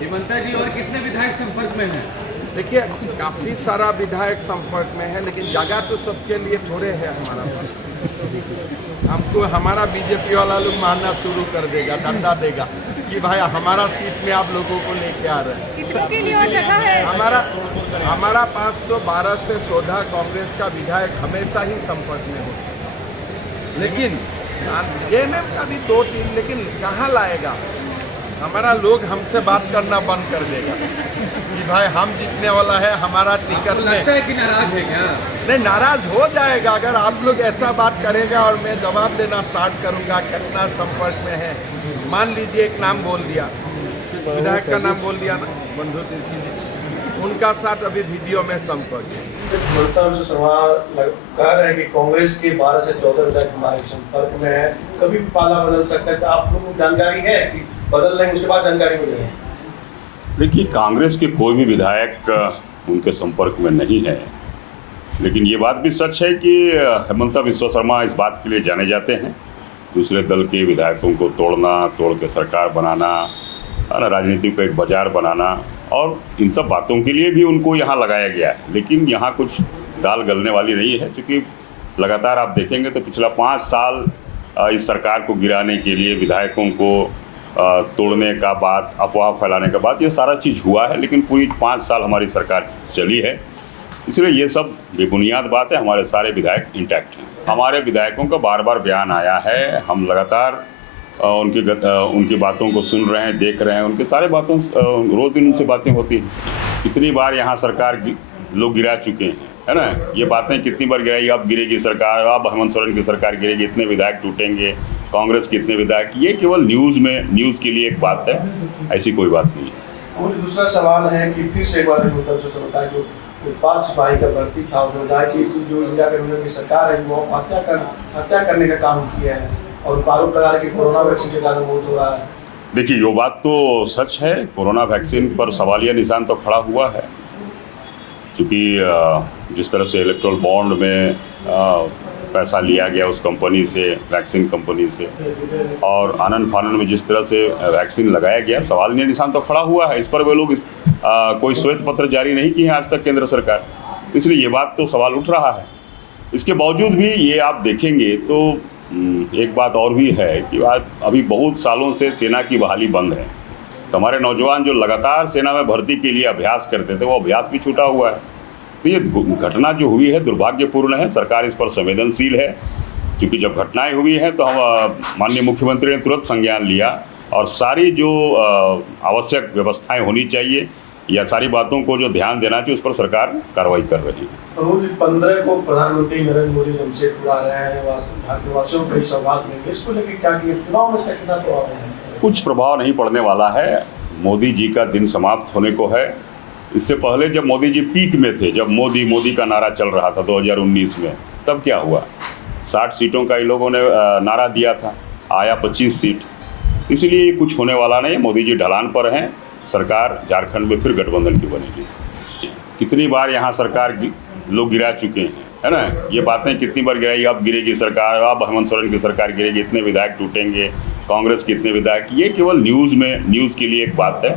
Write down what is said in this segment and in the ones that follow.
हेमंता जी और कितने विधायक संपर्क में हैं? देखिए, काफ़ी सारा विधायक संपर्क में है, लेकिन जगह तो सबके लिए थोड़े है हमारा पास। हमको हमारा बीजेपी वाला लोग मारना शुरू कर देगा, डंडा देगा कि भाई हमारा सीट में आप लोगों को लेके आ रहे हैं। किसके लिए और जगह है? हमारा पास तो 12 से 14 कांग्रेस का विधायक हमेशा ही संपर्क में होता है, लेकिन जेएमएम का भी 2-3, लेकिन कहाँ लाएगा? हमारा लोग हमसे बात करना बंद कर देगा कि भाई हम जीतने वाला है, हमारा टिकट में। लगता है कि नाराज है क्या? नहीं, नाराज हो जाएगा अगर आप लोग ऐसा बात करेगा और मैं जवाब देना स्टार्ट करूंगा कितना संपर्क में है। मान लीजिए एक नाम बोल दिया, विधायक का नाम बोल दिया ना, बंधु तिर्की जी, उनका साथ अभी वीडियो में संपर्क है। कह रहे हैं कि कांग्रेस के 12 से 14 विधायक हमारे संपर्क में है, कभी पाला बदल सकता है, तो आप लोगों को जानकारी है कि बदल लेंगे, उसके बाद जानकारी मिलेगी? देखिए, कांग्रेस के कोई भी विधायक उनके संपर्क में नहीं है, लेकिन ये बात भी सच है कि हेमंता बिस्वा शर्मा इस बात के लिए जाने जाते हैं, दूसरे दल के विधायकों को तोड़ के सरकार बनाना, राजनीति को एक बाजार बनाना, और इन सब बातों के लिए भी उनको यहाँ लगाया गया है। लेकिन यहाँ कुछ दाल गलने वाली नहीं है, क्योंकि लगातार आप देखेंगे तो पिछला 5 साल इस सरकार को गिराने के लिए, विधायकों को तोड़ने का बात, अफवाह फैलाने का बात, ये सारा चीज़ हुआ है। लेकिन पूरी 5 साल हमारी सरकार चली है, इसलिए ये सब बेबुनियाद बात है। हमारे सारे विधायक इंटैक्ट हैं। हमारे विधायकों का बार बार बयान आया है, हम लगातार उनकी बातों को सुन रहे हैं, देख रहे हैं, उनके सारे बातों रोज़ दिन उनसे बातें होती हैं। कितनी बार यहाँ सरकार लोग गिरा चुके हैं, है ना? ये बातें कितनी बार गिराई, अब गिरेगी सरकार, अब हेमंत सोरेन की सरकार गिरेगी, इतने विधायक टूटेंगे, कांग्रेस के इतने विधायक, ये केवल न्यूज़ के लिए एक बात है, ऐसी कोई बात नहीं है। और दूसरा सवाल है कि फिर से एक बार जो उत्पाद सिपाही का भर्ती था, उसमें विधायक की जो इंडिया गठबंधन की सरकार है वो हत्या करने का काम किया है, और आरोप लगा रहे कि कोरोना वैक्सीन के कारण मौत हो रहा है। देखिए, ये बात तो सच है, कोरोना वैक्सीन पर सवालिया निशान तो खड़ा हुआ है, क्योंकि जिस तरह से इलेक्ट्रल बॉन्ड में पैसा लिया गया उस कंपनी से, वैक्सीन कंपनी से, और आनन फानन में जिस तरह से वैक्सीन लगाया गया, सवालिया निशान तो खड़ा हुआ है। इस पर वे लोग कोई श्वेत पत्र जारी नहीं किए हैं आज तक केंद्र सरकार, इसलिए ये बात तो सवाल उठ रहा है। इसके बावजूद भी ये आप देखेंगे तो एक बात और भी है कि अभी बहुत सालों से सेना की बहाली बंद है, तो हमारे नौजवान जो लगातार सेना में भर्ती के लिए अभ्यास करते थे, वो अभ्यास भी छूटा हुआ है। तो ये घटना जो हुई है दुर्भाग्यपूर्ण है, सरकार इस पर संवेदनशील है, क्योंकि जब घटनाएं हुई हैं तो हम माननीय मुख्यमंत्री ने तुरंत संज्ञान लिया, और सारी जो आवश्यक व्यवस्थाएं होनी चाहिए या सारी बातों को जो ध्यान देना चाहिए उस पर सरकार कार्रवाई कर रही है। रोज 15 को प्रधानमंत्री नरेंद्र मोदी जमशेद उड़ा रहे हैं, भारतवासियों को सौगात देंगे, इसको लेकर क्या किया, चुनाव में कितना प्रभाव है? कुछ प्रभाव नहीं पड़ने वाला है। मोदी जी का दिन समाप्त होने को है। इससे पहले जब मोदी जी पीक में थे, जब मोदी का नारा चल रहा था 2019 में, तब क्या हुआ? 60 सीटों का इन लोगों ने नारा दिया था, आया 25 सीट। इसलिए कुछ होने वाला नहीं, मोदी जी ढलान पर हैं, सरकार झारखंड में फिर गठबंधन की बनेगी। कितनी बार यहाँ सरकार लोग गिरा चुके हैं, है ना? ये बातें कितनी बार गिराई, अब गिरेगी सरकार, अब हेमंत सोरेन की सरकार गिरेगी, इतने विधायक टूटेंगे, कांग्रेस के इतने विधायक, ये केवल न्यूज़ के लिए एक बात है,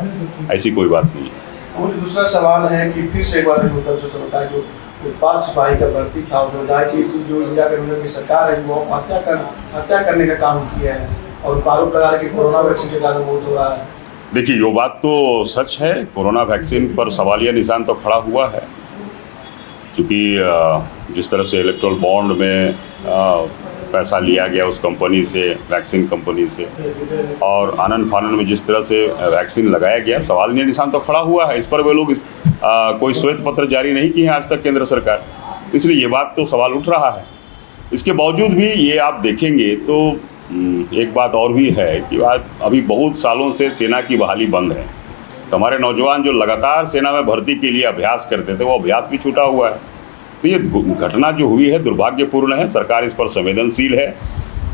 ऐसी कोई बात नहीं है। और दूसरा सवाल है कि फिर से एक बार जो उत्पाद सिपाही का भर्ती था, उसमें विधायक की जो इंडिया गठबंधन की सरकार है वो हत्या करने का काम किया है, और आरोप लगा रहे कि कोरोना वैक्सीन के कारण मौत हो रहा है। देखिए, ये बात तो सच है, कोरोना वैक्सीन पर सवालिया निशान तो खड़ा हुआ है, क्योंकि जिस तरह से इलेक्ट्रल बॉन्ड में पैसा लिया गया उस कंपनी से, वैक्सीन कंपनी से, और आनन फानन में जिस तरह से वैक्सीन लगाया गया, सवालिया निशान तो खड़ा हुआ है। इस पर वे लोग कोई श्वेत पत्र जारी नहीं किए हैं आज तक केंद्र सरकार, इसलिए ये बात तो सवाल उठ रहा है। इसके बावजूद भी ये आप देखेंगे तो एक बात और भी है कि अभी बहुत सालों से सेना की बहाली बंद है, तो हमारे नौजवान जो लगातार सेना में भर्ती के लिए अभ्यास करते थे, वो अभ्यास भी छूटा हुआ है। तो ये घटना जो हुई है दुर्भाग्यपूर्ण है, सरकार इस पर संवेदनशील है,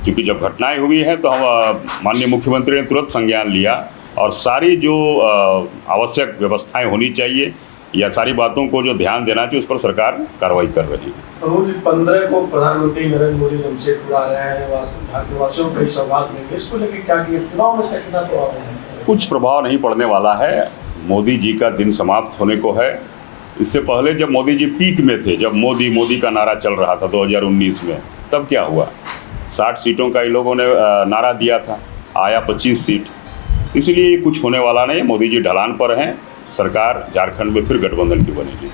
क्योंकि जब घटनाएं हुई हैं तो हम माननीय मुख्यमंत्री ने तुरंत संज्ञान लिया, और सारी जो आवश्यक व्यवस्थाएं होनी चाहिए या सारी बातों को जो ध्यान देना चाहिए उस पर सरकार कार्रवाई कर रही है। रोज 15 को प्रधानमंत्री नरेंद्र मोदी जमशेद उड़ा रहे हैं, भारतवासियों को सौगात देंगे, इसको लेकर क्या किया, चुनाव में कितना प्रभाव है? कुछ प्रभाव नहीं पड़ने वाला है। मोदी जी का दिन समाप्त होने को है। इससे पहले जब मोदी जी पीक में थे, जब मोदी मोदी का नारा चल रहा था 2019 में, तब क्या हुआ? 60 सीटों का इन लोगों ने नारा दिया था, आया 25 सीट। इसलिए कुछ होने वाला नहीं। मोदी जी ढलान पर हैं, सरकार झारखंड में फिर गठबंधन की बनेगी।